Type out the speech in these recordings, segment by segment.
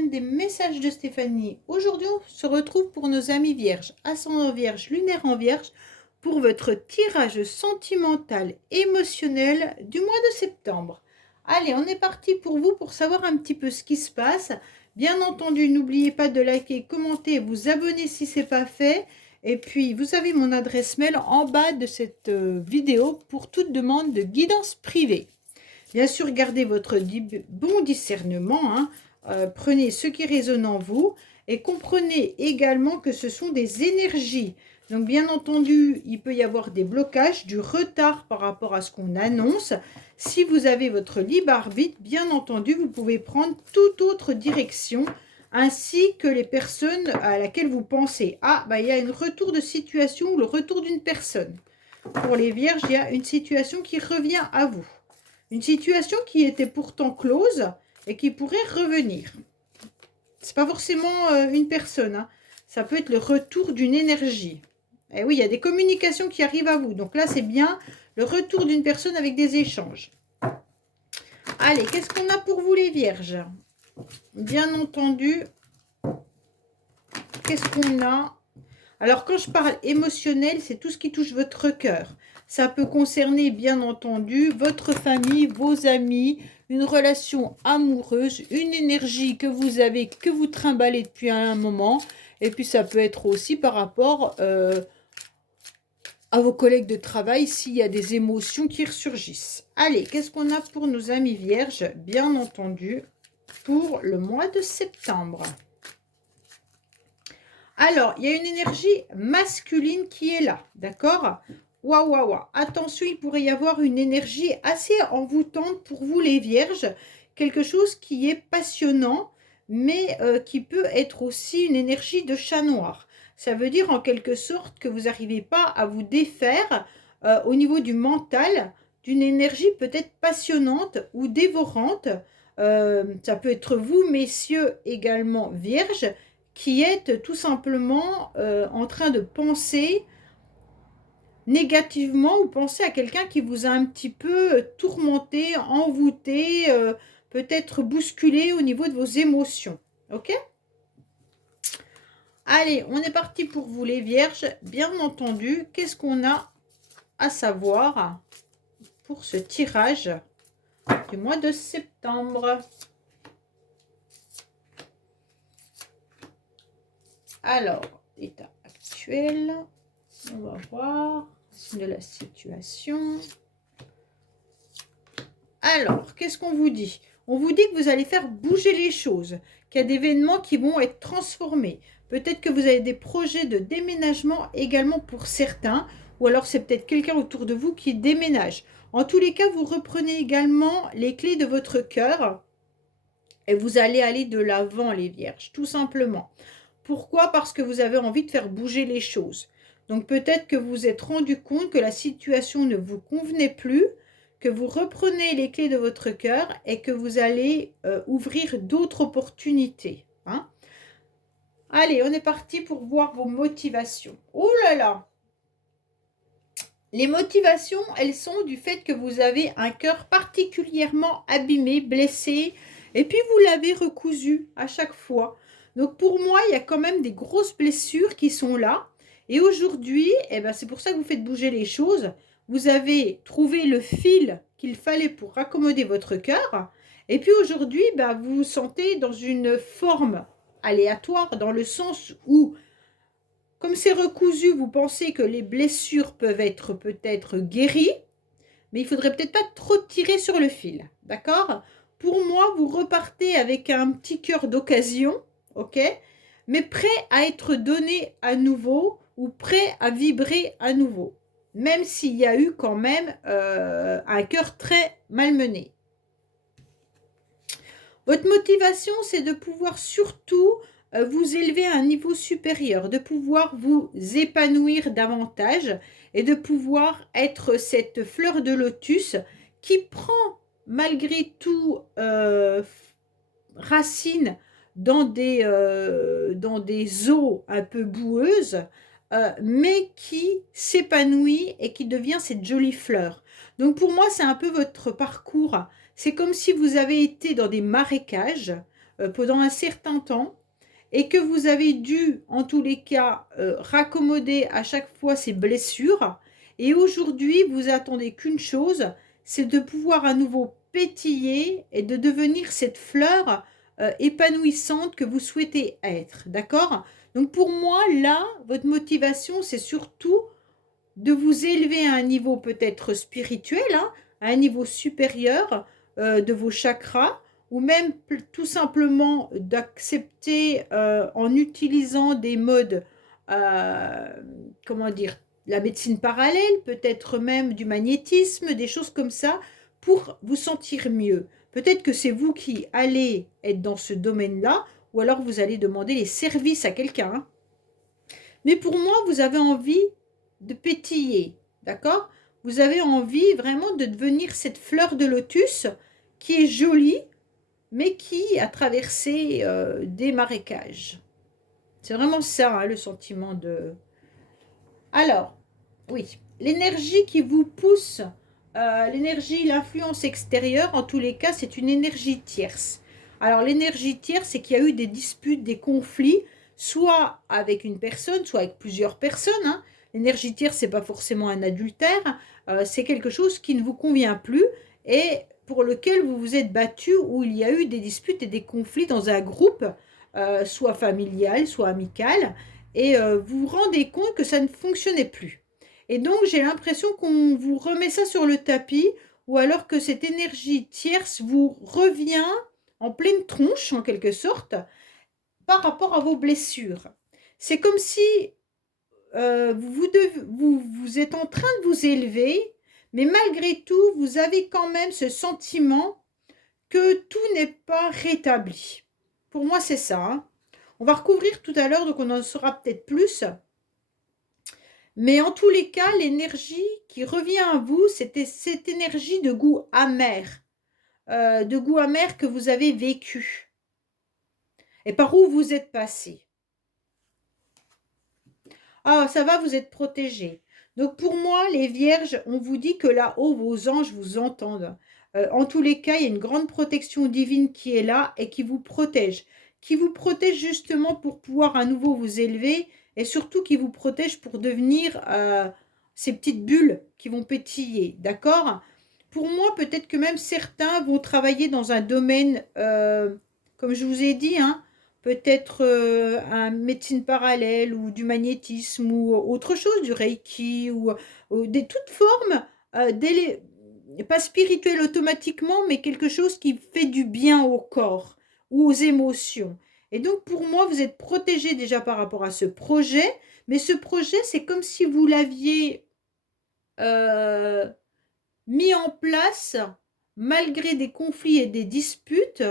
chaîne des messages de Stéphanie. Aujourd'hui, on se retrouve pour nos amis vierges, ascendant vierge, lunaire en vierge, pour votre tirage sentimental émotionnel du mois de septembre. Allez, on est parti pour vous pour savoir un petit peu ce qui se passe. Bien entendu, n'oubliez pas de liker, commenter, vous abonner si ce n'est pas fait. Et puis, vous avez mon adresse mail en bas de cette vidéo pour toute demande de guidance privée. Bien sûr, gardez votre bon discernement, hein. Prenez ce qui résonne en vous et comprenez également que ce sont des énergies. Donc, bien entendu, il peut y avoir des blocages, du retard par rapport à ce qu'on annonce. Si vous avez votre libre arbitre, bien entendu, vous pouvez prendre toute autre direction, ainsi que les personnes à laquelle vous pensez. Ah, bah, il y a un retour de situation ou le retour d'une personne. Pour les vierges, il y a une situation qui revient à vous. Une situation qui était pourtant close et qui pourrait revenir. C'est pas forcément une personne, hein. Ça peut être le retour d'une énergie. Et oui, il y a des communications qui arrivent à vous. Donc là, c'est bien le retour d'une personne avec des échanges. Allez, qu'est-ce qu'on a pour vous les vierges? Bien entendu, qu'est-ce qu'on a? Alors, quand je parle émotionnel, c'est tout ce qui touche votre cœur. Ça peut concerner, bien entendu, votre famille, vos amis, une relation amoureuse, une énergie que vous avez, que vous trimballez depuis un moment. Et puis, ça peut être aussi par rapport à vos collègues de travail s'il y a des émotions qui ressurgissent. Allez, qu'est-ce qu'on a pour nos amis vierges, bien entendu, pour le mois de septembre? Alors, il y a une énergie masculine qui est là, d'accord? Waouh, waouh, waouh. Attention, il pourrait y avoir une énergie assez envoûtante pour vous les vierges. Quelque chose qui est passionnant, mais qui peut être aussi une énergie de chat noir. Ça veut dire en quelque sorte que vous n'arrivez pas à vous défaire au niveau du mental d'une énergie peut-être passionnante ou dévorante. Ça peut être vous, messieurs, également vierges, qui êtes tout simplement en train de penser négativement ou penser à quelqu'un qui vous a un petit peu tourmenté, envoûté, peut-être bousculé au niveau de vos émotions. Ok? Allez, on est parti pour vous les vierges. Bien entendu, qu'est-ce qu'on a à savoir pour ce tirage du mois de septembre? Alors, état actuel, on va voir de la situation. Alors, qu'est-ce qu'on vous dit? On vous dit que vous allez faire bouger les choses, qu'il y a des événements qui vont être transformés. Peut-être que vous avez des projets de déménagement également pour certains, ou alors c'est peut-être quelqu'un autour de vous qui déménage. En tous les cas, vous reprenez également les clés de votre cœur et vous allez aller de l'avant, les vierges, tout simplement. Pourquoi? Parce que vous avez envie de faire bouger les choses. Donc peut-être que vous vous êtes rendu compte que la situation ne vous convenait plus, que vous reprenez les clés de votre cœur et que vous allez ouvrir d'autres opportunités. Hein. Allez, on est parti pour voir vos motivations. Oh là là! Les motivations, elles sont du fait que vous avez un cœur particulièrement abîmé, blessé, et puis vous l'avez recousu à chaque fois. Donc pour moi, il y a quand même des grosses blessures qui sont là. Et aujourd'hui, eh ben, c'est pour ça que vous faites bouger les choses. Vous avez trouvé le fil qu'il fallait pour raccommoder votre cœur. Et puis aujourd'hui, ben, vous vous sentez dans une forme aléatoire, dans le sens où, comme c'est recousu, vous pensez que les blessures peuvent être peut-être guéries, mais il faudrait peut-être pas trop tirer sur le fil, d'accord? Pour moi, vous repartez avec un petit cœur d'occasion, ok? Mais prêt à être donné à nouveau ou prêt à vibrer à nouveau, même s'il y a eu quand même un cœur très malmené. Votre motivation, c'est de pouvoir surtout vous élever à un niveau supérieur, de pouvoir vous épanouir davantage et de pouvoir être cette fleur de lotus qui prend malgré tout racine dans des eaux un peu boueuses, mais qui s'épanouit et qui devient cette jolie fleur. Donc pour moi, c'est un peu votre parcours. C'est comme si vous avez été dans des marécages, pendant un certain temps et que vous avez dû, en tous les cas, raccommoder à chaque fois ces blessures. Et aujourd'hui, vous attendez qu'une chose, c'est de pouvoir à nouveau pétiller et de devenir cette fleur épanouissante que vous souhaitez être. D'accord? Donc pour moi, là, votre motivation, c'est surtout de vous élever à un niveau peut-être spirituel, hein, à un niveau supérieur de vos chakras, ou même tout simplement d'accepter en utilisant des modes, comment dire, la médecine parallèle, peut-être même du magnétisme, des choses comme ça, pour vous sentir mieux. Peut-être que c'est vous qui allez être dans ce domaine-là, ou alors vous allez demander les services à quelqu'un, hein. Mais pour moi, vous avez envie de pétiller, d'accord? Vous avez envie vraiment de devenir cette fleur de lotus qui est jolie, mais qui a traversé des marécages. C'est vraiment ça, hein, le sentiment de... Alors, oui, l'énergie qui vous pousse, l'énergie, l'influence extérieure, en tous les cas, c'est une énergie tierce. Alors, l'énergie tierce, c'est qu'il y a eu des disputes, des conflits, soit avec une personne, soit avec plusieurs personnes, hein. L'énergie tierce, c'est pas forcément un adultère, c'est quelque chose qui ne vous convient plus et pour lequel vous vous êtes battu, où il y a eu des disputes et des conflits dans un groupe, soit familial, soit amical, et vous vous rendez compte que ça ne fonctionnait plus. Et donc, j'ai l'impression qu'on vous remet ça sur le tapis, ou alors que cette énergie tierce vous revient en pleine tronche, en quelque sorte, par rapport à vos blessures. C'est comme si vous êtes en train de vous élever, mais malgré tout, vous avez quand même ce sentiment que tout n'est pas rétabli. Pour moi, c'est ça, hein. On va recouvrir tout à l'heure, donc on en saura peut-être plus. Mais en tous les cas, l'énergie qui revient à vous, c'était cette énergie de goût amer que vous avez vécu et par où vous êtes passé. Ah, ça va, vous êtes protégés. Donc pour moi, les vierges, on vous dit que là-haut, vos anges vous entendent. En tous les cas, il y a une grande protection divine qui est là et qui vous protège justement pour pouvoir à nouveau vous élever et surtout qui vous protège pour devenir ces petites bulles qui vont pétiller, d'accord? Pour moi, peut-être que même certains vont travailler dans un domaine, comme je vous ai dit, hein, peut-être un médecine parallèle ou du magnétisme ou autre chose, du reiki ou des toutes formes, pas spirituelles automatiquement, mais quelque chose qui fait du bien au corps ou aux émotions. Et donc pour moi, vous êtes protégé déjà par rapport à ce projet, mais ce projet, c'est comme si vous l'aviez euh, mis en place malgré des conflits et des disputes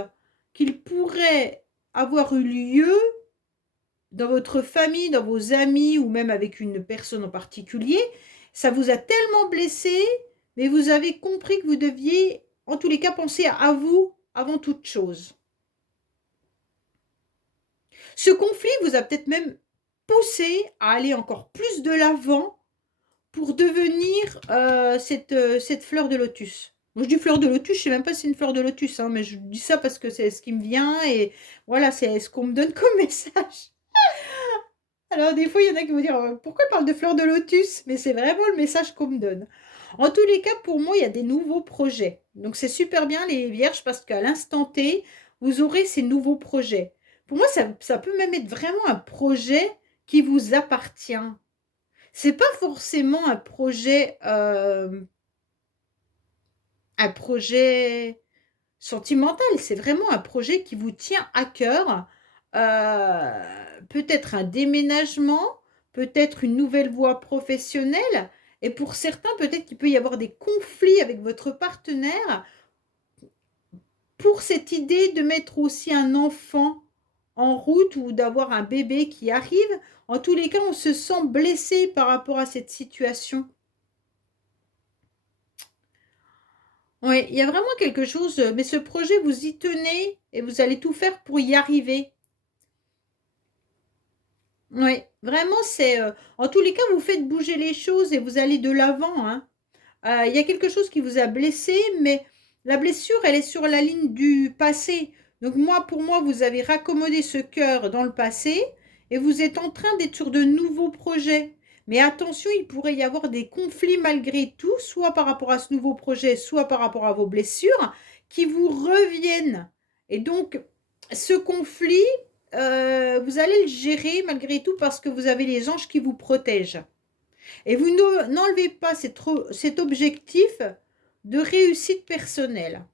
qu'il pourrait avoir eu lieu dans votre famille, dans vos amis ou même avec une personne en particulier. Ça vous a tellement blessé, mais vous avez compris que vous deviez, en tous les cas, penser à vous avant toute chose. Ce conflit vous a peut-être même poussé à aller encore plus de l'avant pour devenir cette fleur de lotus. Moi, je dis fleur de lotus, je ne sais même pas si c'est une fleur de lotus, hein, mais je dis ça parce que c'est ce qui me vient et voilà, c'est ce qu'on me donne comme message. Alors, des fois, il y en a qui vont dire pourquoi elle parle de fleur de lotus? Mais c'est vraiment le message qu'on me donne. En tous les cas, pour moi, il y a des nouveaux projets. Donc, c'est super bien les vierges parce qu'à l'instant T, vous aurez ces nouveaux projets. Pour moi, ça peut même être vraiment un projet qui vous appartient. C'est pas forcément un projet sentimental, c'est vraiment un projet qui vous tient à cœur. Peut-être un déménagement, peut-être une nouvelle voie professionnelle, et pour certains, peut-être qu'il peut y avoir des conflits avec votre partenaire pour cette idée de mettre aussi un enfant en route ou d'avoir un bébé qui arrive. En tous les cas, on se sent blessé par rapport à cette situation. Oui, il y a vraiment quelque chose, mais ce projet, vous y tenez et vous allez tout faire pour y arriver. Oui, vraiment, c'est... en tous les cas, vous faites bouger les choses et vous allez de l'avant, hein. Il y a quelque chose qui vous a blessé, mais la blessure, elle est sur la ligne du passé. Donc moi, pour moi, vous avez raccommodé ce cœur dans le passé et vous êtes en train d'être sur de nouveaux projets. Mais attention, il pourrait y avoir des conflits malgré tout, soit par rapport à ce nouveau projet, soit par rapport à vos blessures, qui vous reviennent. Et donc, ce conflit, vous allez le gérer malgré tout parce que vous avez les anges qui vous protègent. Et vous n'enlevez pas cet objectif de réussite personnelle.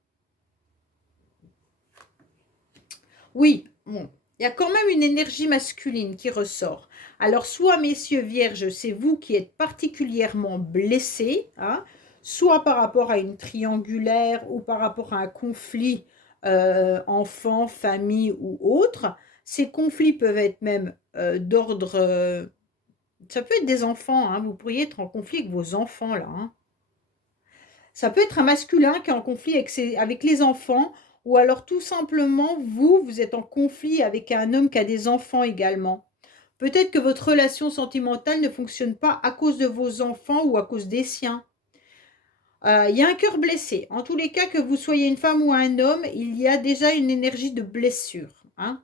Oui, bon, il y a quand même une énergie masculine qui ressort. Alors, soit, messieurs vierges, c'est vous qui êtes particulièrement blessés, hein, soit par rapport à une triangulaire ou par rapport à un conflit enfant, famille ou autre. Ces conflits peuvent être même d'ordre... ça peut être des enfants, hein, vous pourriez être en conflit avec vos enfants, là. Hein. Ça peut être un masculin qui est en conflit avec les enfants, ou alors tout simplement, vous êtes en conflit avec un homme qui a des enfants également. Peut-être que votre relation sentimentale ne fonctionne pas à cause de vos enfants ou à cause des siens. Il y a un cœur blessé. En tous les cas, que vous soyez une femme ou un homme, il y a déjà une énergie de blessure. Hein.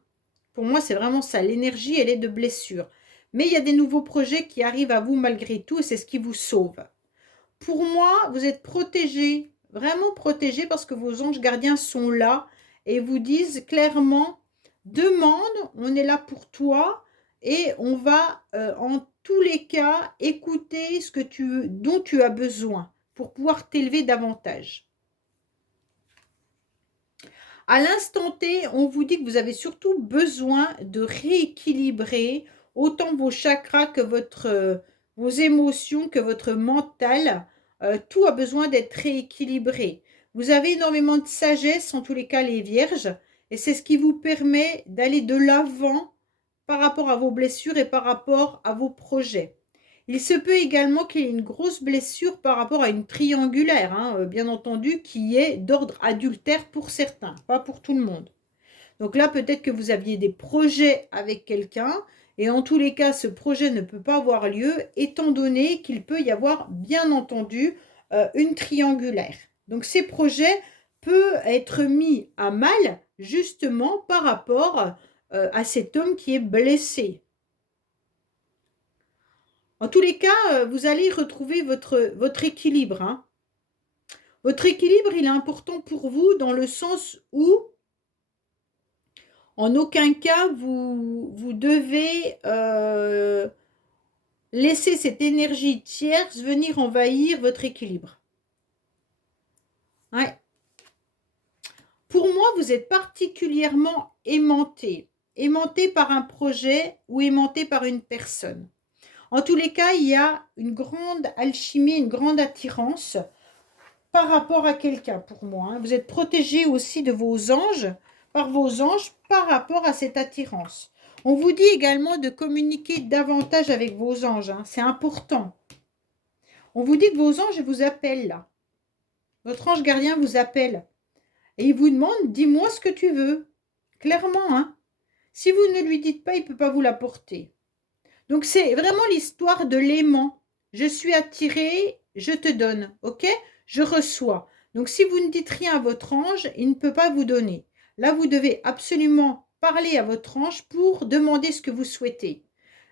Pour moi, c'est vraiment ça. L'énergie, elle est de blessure. Mais il y a des nouveaux projets qui arrivent à vous malgré tout et c'est ce qui vous sauve. Pour moi, vous êtes protégés, vraiment protégés parce que vos anges gardiens sont là et vous disent clairement, demande, on est là pour toi et on va en tous les cas écouter dont tu as besoin pour pouvoir t'élever davantage. À l'instant T, on vous dit que vous avez surtout besoin de rééquilibrer autant vos chakras que vos émotions, que votre mental. Tout a besoin d'être rééquilibré. Vous avez énormément de sagesse, en tous les cas les vierges, et c'est ce qui vous permet d'aller de l'avant par rapport à vos blessures et par rapport à vos projets. Il se peut également qu'il y ait une grosse blessure par rapport à une triangulaire, hein, bien entendu, qui est d'ordre adultère pour certains, pas pour tout le monde. Donc là, peut-être que vous aviez des projets avec quelqu'un, et en tous les cas, ce projet ne peut pas avoir lieu, étant donné qu'il peut y avoir, bien entendu, une triangulaire. Donc ces projets peuvent être mis à mal, justement, par rapport à cet homme qui est blessé. En tous les cas, vous allez retrouver votre équilibre. Hein. Votre équilibre, il est important pour vous dans le sens où, en aucun cas, vous devez laisser cette énergie tierce venir envahir votre équilibre. Ouais. Pour moi, vous êtes particulièrement aimanté. Aimanté par un projet ou aimanté par une personne. En tous les cas, il y a une grande alchimie, une grande attirance par rapport à quelqu'un pour moi. Hein. Vous êtes protégé aussi de vos anges, par rapport à cette attirance. On vous dit également de communiquer davantage avec vos anges. Hein. C'est important. On vous dit que vos anges vous appellent là. Votre ange gardien vous appelle. Et il vous demande, dis-moi ce que tu veux. Clairement, hein. Si vous ne lui dites pas, il ne peut pas vous l'apporter. Donc, c'est vraiment l'histoire de l'aimant. Je suis attiré, je te donne, ok? Je reçois. Donc, si vous ne dites rien à votre ange, il ne peut pas vous donner. Là, vous devez absolument parler à votre ange pour demander ce que vous souhaitez.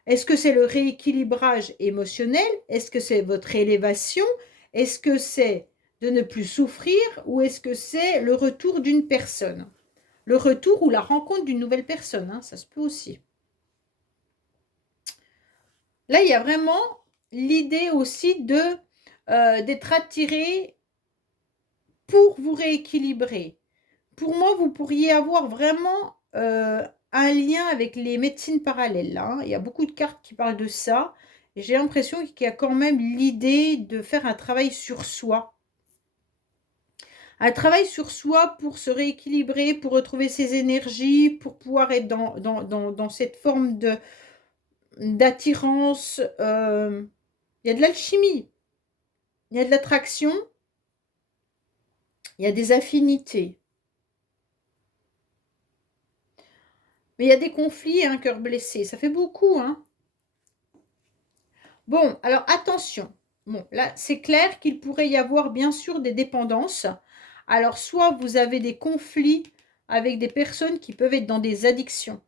Est-ce que c'est le rééquilibrage émotionnel? Est-ce que c'est votre élévation? Est-ce que c'est de ne plus souffrir? Ou est-ce que c'est le retour d'une personne? Le retour ou la rencontre d'une nouvelle personne, hein, ça se peut aussi. Là, il y a vraiment l'idée aussi d'être attiré pour vous rééquilibrer. Pour moi, vous pourriez avoir vraiment un lien avec les médecines parallèles. Là, hein. Il y a beaucoup de cartes qui parlent de ça. Et j'ai l'impression qu'il y a quand même l'idée de faire un travail sur soi. Un travail sur soi pour se rééquilibrer, pour retrouver ses énergies, pour pouvoir être dans cette forme d'attirance. Il y a de l'alchimie, il y a de l'attraction, il y a des affinités. Mais il y a des conflits, un cœur blessé. Ça fait beaucoup, hein. Bon, alors attention. Bon, là, c'est clair qu'il pourrait y avoir bien sûr des dépendances. Alors, soit vous avez des conflits avec des personnes qui peuvent être dans des addictions.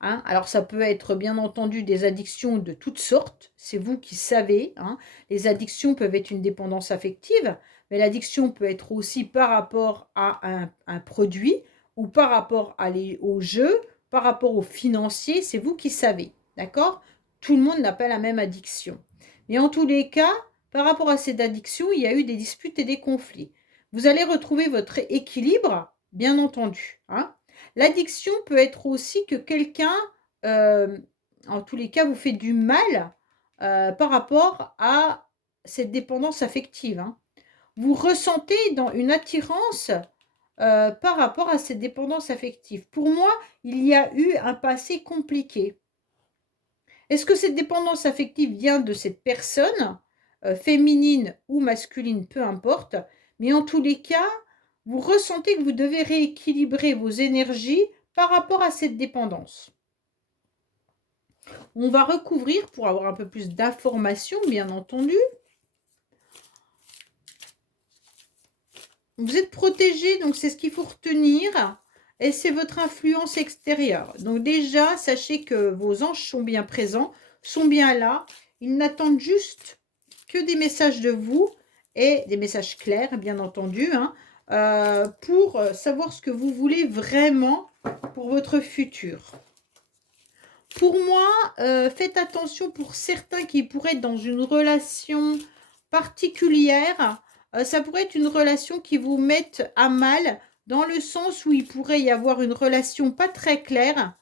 Hein. Alors, ça peut être bien entendu des addictions de toutes sortes, c'est vous qui savez. Hein. Les addictions peuvent être une dépendance affective, mais l'addiction peut être aussi par rapport à un produit ou par rapport au jeu, par rapport au financier, c'est vous qui savez. D'accord? Tout le monde n'a pas la même addiction. Mais en tous les cas, par rapport à cette addiction, il y a eu des disputes et des conflits. Vous allez retrouver votre équilibre, bien entendu. Hein. L'addiction peut être aussi que quelqu'un, euh, en tous les cas, vous fait du mal par rapport à cette dépendance affective. Hein. Vous ressentez une attirance par rapport à cette dépendance affective. Pour moi, il y a eu un passé compliqué. Est-ce que cette dépendance affective vient de cette personne, féminine ou masculine, peu importe, mais en tous les cas, vous ressentez que vous devez rééquilibrer vos énergies par rapport à cette dépendance. On va recouvrir pour avoir un peu plus d'informations, bien entendu. Vous êtes protégé, donc c'est ce qu'il faut retenir. Et c'est votre influence extérieure. Donc déjà, sachez que vos anges sont bien présents, sont bien là. Ils n'attendent juste que des messages de vous et des messages clairs, bien entendu, hein, pour savoir ce que vous voulez vraiment pour votre futur. Pour moi, faites attention pour certains qui pourraient être dans une relation particulière. Ça pourrait être une relation qui vous mette à mal, dans le sens où il pourrait y avoir une relation pas très claire.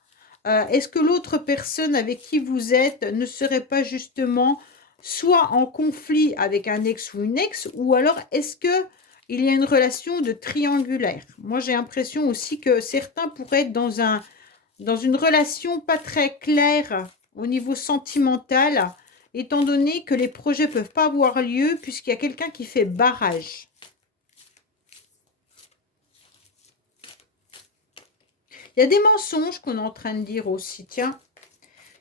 Est-ce que l'autre personne avec qui vous êtes ne serait pas justement soit en conflit avec un ex ou une ex, ou alors est-ce que il y a une relation de triangulaire? Moi, j'ai l'impression aussi que certains pourraient être dans une relation pas très claire au niveau sentimental, étant donné que les projets ne peuvent pas avoir lieu puisqu'il y a quelqu'un qui fait barrage. Il y a des mensonges qu'on est en train de dire aussi, tiens.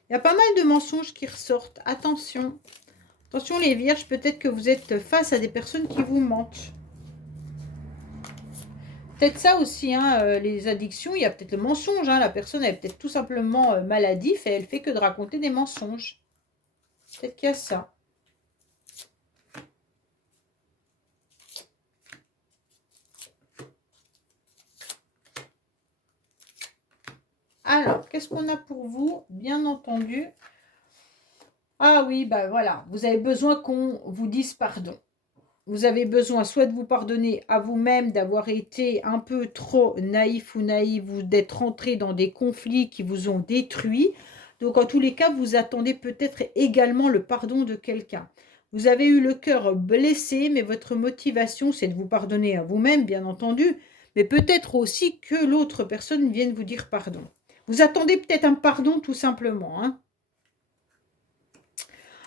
Il y a pas mal de mensonges qui ressortent. Attention. Attention les vierges, peut-être que vous êtes face à des personnes qui vous mentent. Peut-être ça aussi, hein, les addictions, il y a peut-être le mensonge. Hein, la personne elle est peut-être tout simplement maladive et elle fait que de raconter des mensonges. Peut-être qu'il y a ça. Alors, qu'est-ce qu'on a pour vous? Bien entendu. Ah oui, bah voilà, vous avez besoin qu'on vous dise pardon. Vous avez besoin soit de vous pardonner à vous-même d'avoir été un peu trop naïf ou naïve ou d'être rentré dans des conflits qui vous ont détruit. Donc en tous les cas, vous attendez peut-être également le pardon de quelqu'un. Vous avez eu le cœur blessé, mais votre motivation, c'est de vous pardonner à vous-même, bien entendu, mais peut-être aussi que l'autre personne vienne vous dire pardon. Vous attendez peut-être un pardon tout simplement, hein.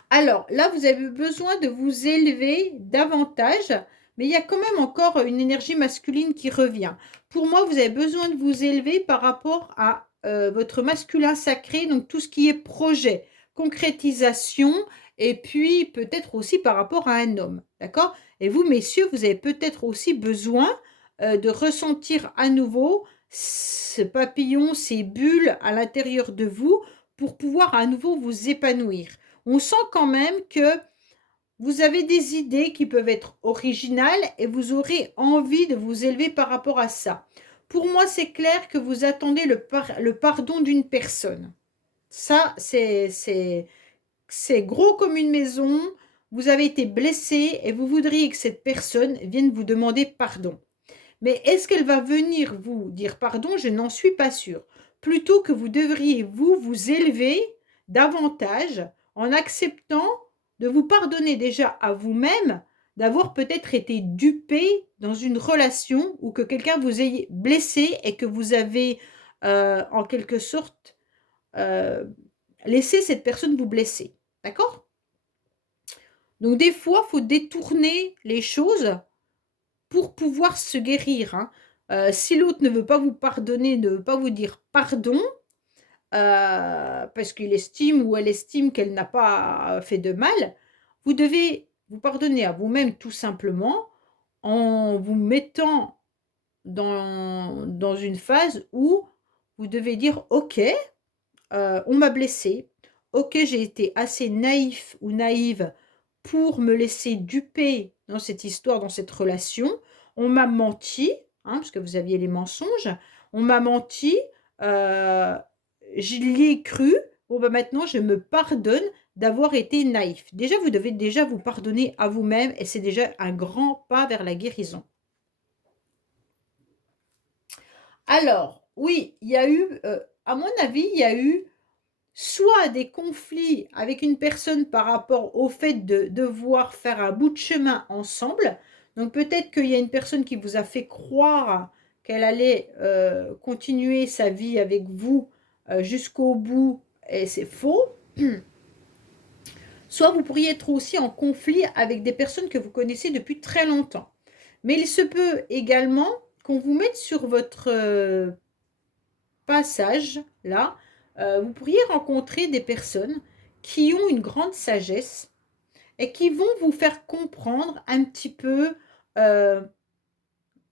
Alors là, vous avez besoin de vous élever davantage, mais il y a quand même encore une énergie masculine qui revient. Pour moi, vous avez besoin de vous élever par rapport à votre masculin sacré, donc tout ce qui est projet, concrétisation, et puis peut-être aussi par rapport à un homme, d'accord? Et vous, messieurs, vous avez peut-être aussi besoin de ressentir à nouveau ce papillon, ces bulles à l'intérieur de vous pour pouvoir à nouveau vous épanouir. On sent quand même que vous avez des idées qui peuvent être originales et vous aurez envie de vous élever par rapport à ça. Pour moi, c'est clair que vous attendez le pardon d'une personne. Ça, c'est gros comme une maison. Vous avez été blessé et vous voudriez que cette personne vienne vous demander pardon. Mais est-ce qu'elle va venir vous dire pardon? Je n'en suis pas sûre. Plutôt que vous devriez vous élever davantage en acceptant de vous pardonner déjà à vous-même d'avoir peut-être été dupé dans une relation ou que quelqu'un vous ait blessé et que vous avez en quelque sorte laissé cette personne vous blesser. D'accord? Donc des fois, il faut détourner les choses pour pouvoir se guérir. Hein. Si l'autre ne veut pas vous pardonner, ne veut pas vous dire pardon, parce qu'il estime ou elle estime qu'elle n'a pas fait de mal, vous devez vous pardonner à vous-même tout simplement en vous mettant dans une phase où vous devez dire: «OK, on m'a blessé. OK, j'ai été assez naïf ou naïve pour me laisser duper dans cette histoire, dans cette relation. On m'a menti, hein, parce que vous aviez les mensonges. On m'a menti, heu, j'y ai cru. Bon, bah, maintenant je me pardonne d'avoir été naïf». Déjà, vous devez déjà vous pardonner à vous-même et c'est déjà un grand pas vers la guérison. Alors, oui, il y a eu, à mon avis, il y a eu soit des conflits avec une personne par rapport au fait de devoir faire un bout de chemin ensemble. Donc peut-être qu'il y a une personne qui vous a fait croire qu'elle allait, continuer sa vie avec vous, jusqu'au bout et c'est faux. Soit vous pourriez être aussi en conflit avec des personnes que vous connaissez depuis très longtemps. Mais il se peut également qu'on vous mette sur votre, passage là, vous pourriez rencontrer des personnes qui ont une grande sagesse et qui vont vous faire comprendre un petit peu, heu,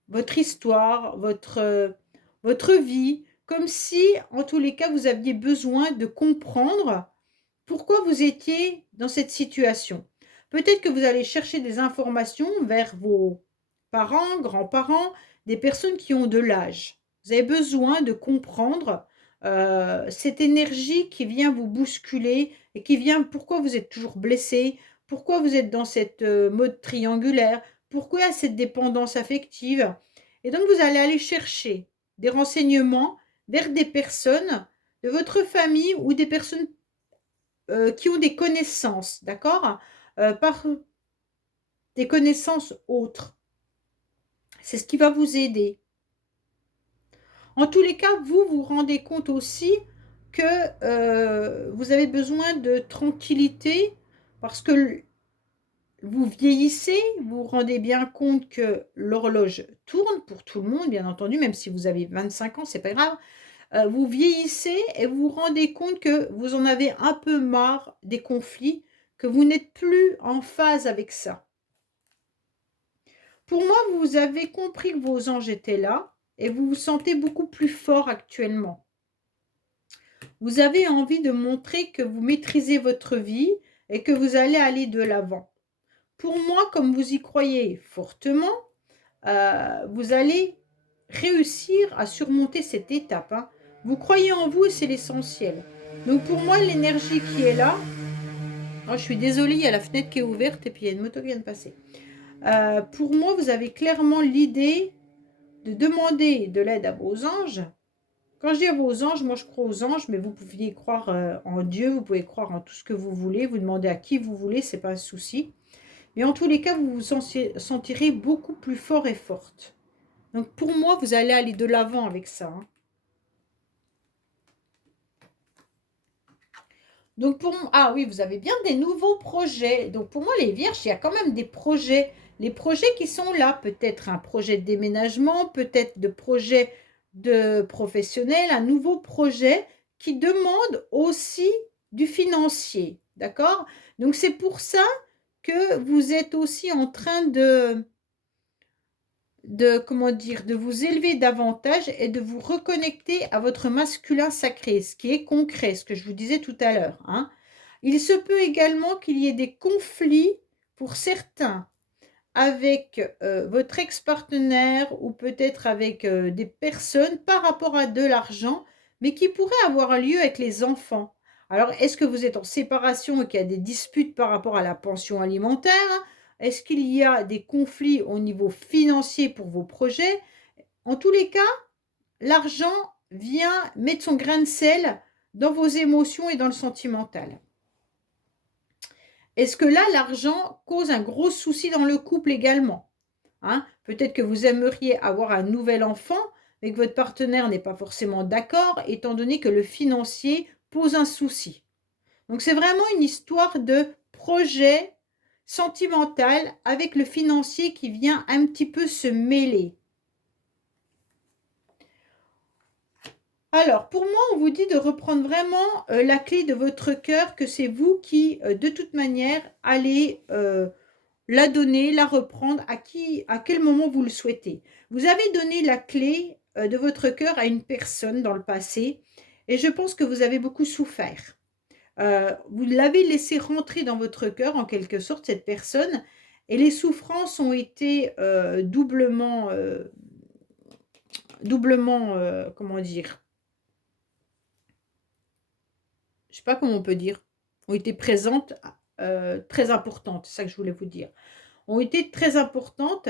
votre histoire, votre vie, comme si, en tous les cas, vous aviez besoin de comprendre pourquoi vous étiez dans cette situation. Peut-être que vous allez chercher des informations vers vos parents, grands-parents, des personnes qui ont de l'âge. Vous avez besoin de comprendre, cette énergie qui vient vous bousculer et qui vient pourquoi vous êtes toujours blessé, pourquoi vous êtes dans cette, mode triangulaire, pourquoi il y a cette dépendance affective et donc vous allez aller chercher des renseignements vers des personnes de votre famille ou des personnes qui ont des connaissances, d'accord? Par des connaissances autres. C'est ce qui va vous aider. En tous les cas, vous vous rendez compte aussi que, vous avez besoin de tranquillité parce que vous vieillissez, vous vous rendez bien compte que l'horloge tourne pour tout le monde, bien entendu, même si vous avez 25 ans, c'est pas grave. Vous vieillissez et vous vous rendez compte que vous en avez un peu marre des conflits, que vous n'êtes plus en phase avec ça. Pour moi, vous avez compris que vos anges étaient là et vous vous sentez beaucoup plus fort actuellement. Vous avez envie de montrer que vous maîtrisez votre vie et que vous allez aller de l'avant. Pour moi, comme vous y croyez fortement, vous allez réussir à surmonter cette étape, hein. Vous croyez en vous et c'est l'essentiel. Donc pour moi, l'énergie qui est là, oh, je suis désolée, il y a la fenêtre qui est ouverte et puis il y a une moto qui vient de passer. Pour moi, vous avez clairement l'idée de demander de l'aide à vos anges. Quand je dis à vos anges, moi je crois aux anges, mais vous pouviez croire en Dieu, vous pouvez croire en tout ce que vous voulez, vous demandez à qui vous voulez, c'est pas un souci. Mais en tous les cas, vous vous sentirez beaucoup plus fort et forte. Donc pour moi, vous allez aller de l'avant avec ça, hein. Donc ah oui, vous avez bien des nouveaux projets. Donc pour moi, les vierges, il y a quand même des projets. Les projets qui sont là, peut-être un projet de déménagement, peut-être de projet de professionnel, un nouveau projet qui demande aussi du financier. D'accord? Donc c'est pour ça que vous êtes aussi en train comment dire, de vous élever davantage et de vous reconnecter à votre masculin sacré, ce qui est concret, ce que je vous disais tout à l'heure, hein. Il se peut également qu'il y ait des conflits pour certains avec, votre ex-partenaire ou peut-être avec, des personnes par rapport à de l'argent, mais qui pourraient avoir lieu avec les enfants. Alors, est-ce que vous êtes en séparation et qu'il y a des disputes par rapport à la pension alimentaire? Est-ce qu'il y a des conflits au niveau financier pour vos projets? En tous les cas, l'argent vient mettre son grain de sel dans vos émotions et dans le sentimental. Est-ce que là, l'argent cause un gros souci dans le couple également? Hein? Peut-être que vous aimeriez avoir un nouvel enfant, mais que votre partenaire n'est pas forcément d'accord, étant donné que le financier pose un souci. Donc c'est vraiment une histoire de projet sentimental avec le financier qui vient un petit peu se mêler. Alors, pour moi, on vous dit de reprendre vraiment la clé de votre cœur, que c'est vous qui, de toute manière, allez la donner, la reprendre à quel moment vous le souhaitez. Vous avez donné la clé de votre cœur à une personne dans le passé et je pense que vous avez beaucoup souffert. Vous l'avez laissé rentrer dans votre cœur en quelque sorte, cette personne, et les souffrances ont été doublement, comment dire, je sais pas comment on peut dire, ont été présentes, très importantes, c'est ça que je voulais vous dire. Ont été très importantes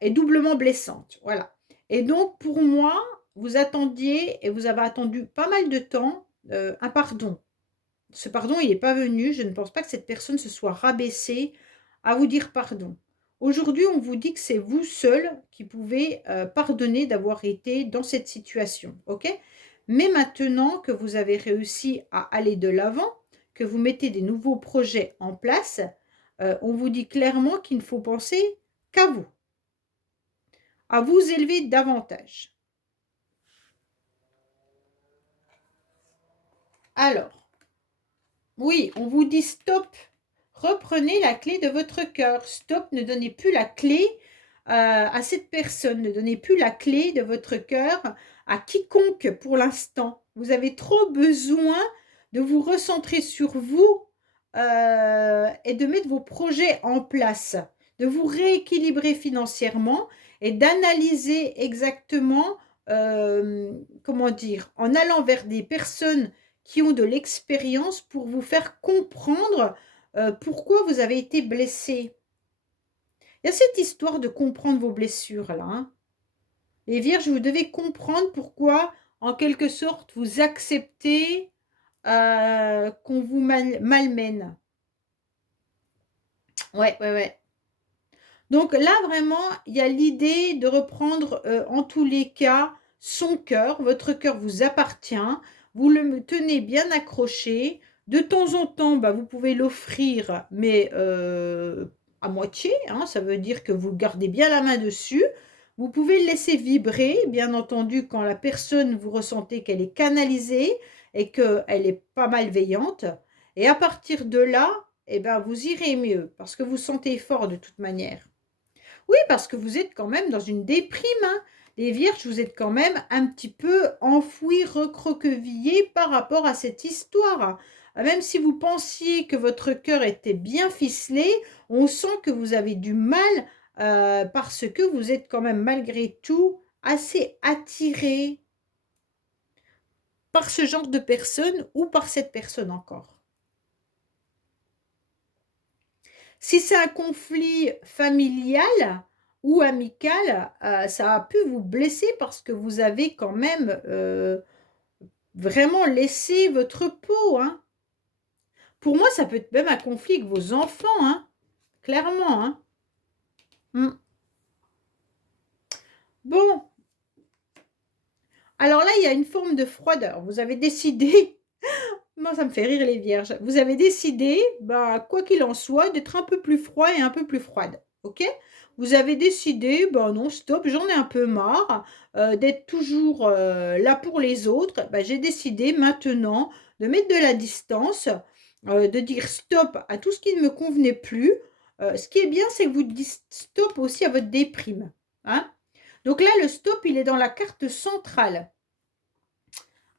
et doublement blessantes, voilà. Et donc pour moi, vous attendiez et vous avez attendu pas mal de temps, un pardon. Ce pardon, il n'est pas venu. Je ne pense pas que cette personne se soit rabaissée à vous dire pardon. Aujourd'hui, on vous dit que c'est vous seul qui pouvez pardonner d'avoir été dans cette situation. OK? Mais maintenant que vous avez réussi à aller de l'avant, que vous mettez des nouveaux projets en place, on vous dit clairement qu'il ne faut penser qu'à vous, à vous élever davantage. Alors, oui, on vous dit stop. Reprenez la clé de votre cœur. Stop, ne donnez plus la clé à cette personne. Ne donnez plus la clé de votre cœur à quiconque pour l'instant. Vous avez trop besoin de vous recentrer sur vous et de mettre vos projets en place, de vous rééquilibrer financièrement et d'analyser exactement, comment dire, en allant vers des personnes qui ont de l'expérience pour vous faire comprendre pourquoi vous avez été blessé. Il y a cette histoire de comprendre vos blessures là, hein. Les vierges, vous devez comprendre pourquoi, en quelque sorte, vous acceptez qu'on vous malmène. Ouais, ouais, ouais. Donc là, vraiment, il y a l'idée de reprendre, en tous les cas, son cœur. Votre cœur vous appartient. Vous le tenez bien accroché. De temps en temps, bah, vous pouvez l'offrir, mais à moitié, hein. Ça veut dire que vous gardez bien la main dessus. Vous pouvez le laisser vibrer, bien entendu, quand la personne, vous ressentez qu'elle est canalisée et qu'elle est pas malveillante. Et à partir de là, eh ben, vous irez mieux parce que vous sentez fort de toute manière. Oui, parce que vous êtes quand même dans une déprime, hein. Les vierges, vous êtes quand même un petit peu enfouis, recroquevillés par rapport à cette histoire. Même si vous pensiez que votre cœur était bien ficelé, on sent que vous avez du mal parce que vous êtes quand même malgré tout assez attiré par ce genre de personne ou par cette personne encore. Si c'est un conflit familial ou amical, ça a pu vous blesser parce que vous avez quand même vraiment laissé votre peau, hein. Pour moi, ça peut être même un conflit avec vos enfants, hein, clairement, hein. Bon, alors là, il y a une forme de froideur. Vous avez décidé, moi ça me fait rire les vierges, vous avez décidé, bah, quoi qu'il en soit, d'être un peu plus froid et un peu plus froide. OK? Vous avez décidé, bah non, stop, j'en ai un peu marre d'être toujours là pour les autres. Bah, j'ai décidé maintenant de mettre de la distance, de dire stop à tout ce qui ne me convenait plus. Ce qui est bien, c'est que vous dites stop aussi à votre déprime, hein? Donc là, le stop, il est dans la carte centrale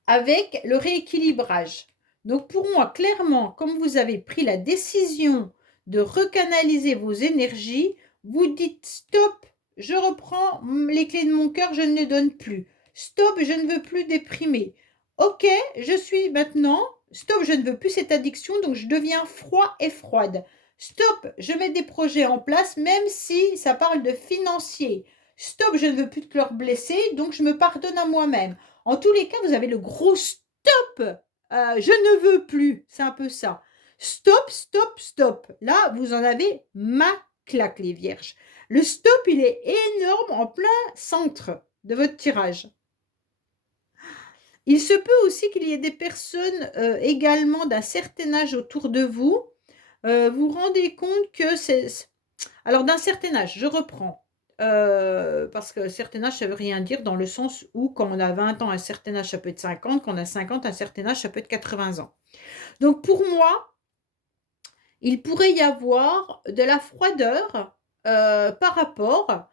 avec le rééquilibrage. Donc pour moi, clairement, comme vous avez pris la décision de recanaliser vos énergies, vous dites stop, je reprends les clés de mon cœur, je ne les donne plus. Stop, je ne veux plus déprimer. Ok, je suis maintenant, stop, je ne veux plus cette addiction, donc je deviens froid et froide. Stop, je mets des projets en place, même si ça parle de financier. Stop, je ne veux plus de cœur blessé, donc je me pardonne à moi-même. En tous les cas, vous avez le gros stop. Je ne veux plus. C'est un peu ça. Stop, stop, stop. Là, vous en avez ma claque, les vierges. Le stop, il est énorme en plein centre de votre tirage. Il se peut aussi qu'il y ait des personnes également d'un certain âge autour de vous. Vous rendez compte que c'est... Alors, d'un certain âge, je reprends. Parce que certain âge, ça veut rien dire dans le sens où quand on a 20 ans, un certain âge, ça peut être 50, quand on a 50, un certain âge, ça peut être 80 ans. Donc pour moi, il pourrait y avoir de la froideur par rapport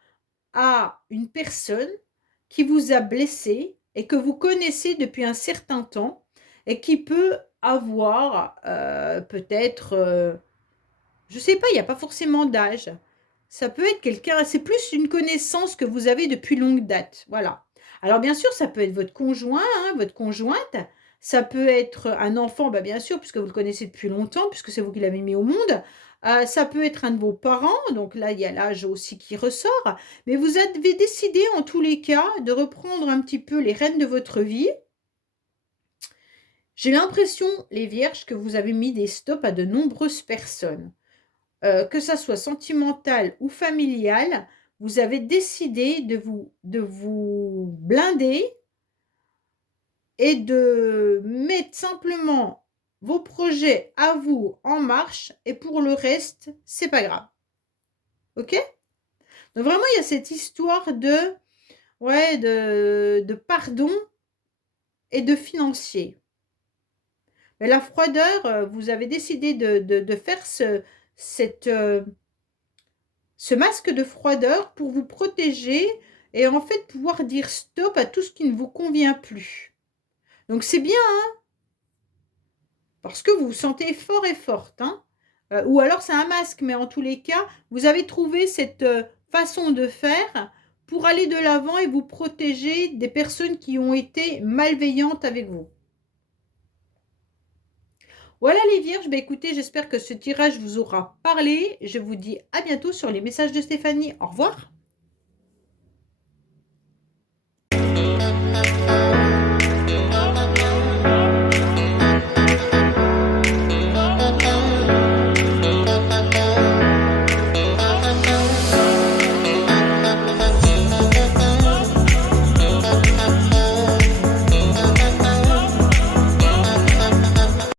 à une personne qui vous a blessé et que vous connaissez depuis un certain temps et qui peut avoir peut-être, je sais pas, il n'y a pas forcément d'âge. Ça peut être quelqu'un, c'est plus une connaissance que vous avez depuis longue date. Voilà. Alors bien sûr, ça peut être votre conjoint, hein, votre conjointe. Ça peut être un enfant, bah bien sûr, puisque vous le connaissez depuis longtemps, puisque c'est vous qui l'avez mis au monde. Ça peut être un de vos parents, donc là, il y a l'âge aussi qui ressort. Mais vous avez décidé, en tous les cas, de reprendre un petit peu les rênes de votre vie. J'ai l'impression, les vierges, que vous avez mis des stops à de nombreuses personnes. Que ça soit sentimental ou familial, vous avez décidé de vous blinder et de mettre simplement vos projets à vous en marche et pour le reste, c'est pas grave. Ok? Donc vraiment, il y a cette histoire ouais, de pardon et de financier. Mais la froideur, vous avez décidé de faire cette, ce masque de froideur pour vous protéger et en fait pouvoir dire stop à tout ce qui ne vous convient plus. Donc c'est bien, hein, parce que vous vous sentez fort et forte, hein. Ou alors c'est un masque, mais en tous les cas, vous avez trouvé cette façon de faire pour aller de l'avant et vous protéger des personnes qui ont été malveillantes avec vous. Voilà les vierges, bah écoutez, j'espère que ce tirage vous aura parlé. Je vous dis à bientôt sur les messages de Stéphanie. Au revoir.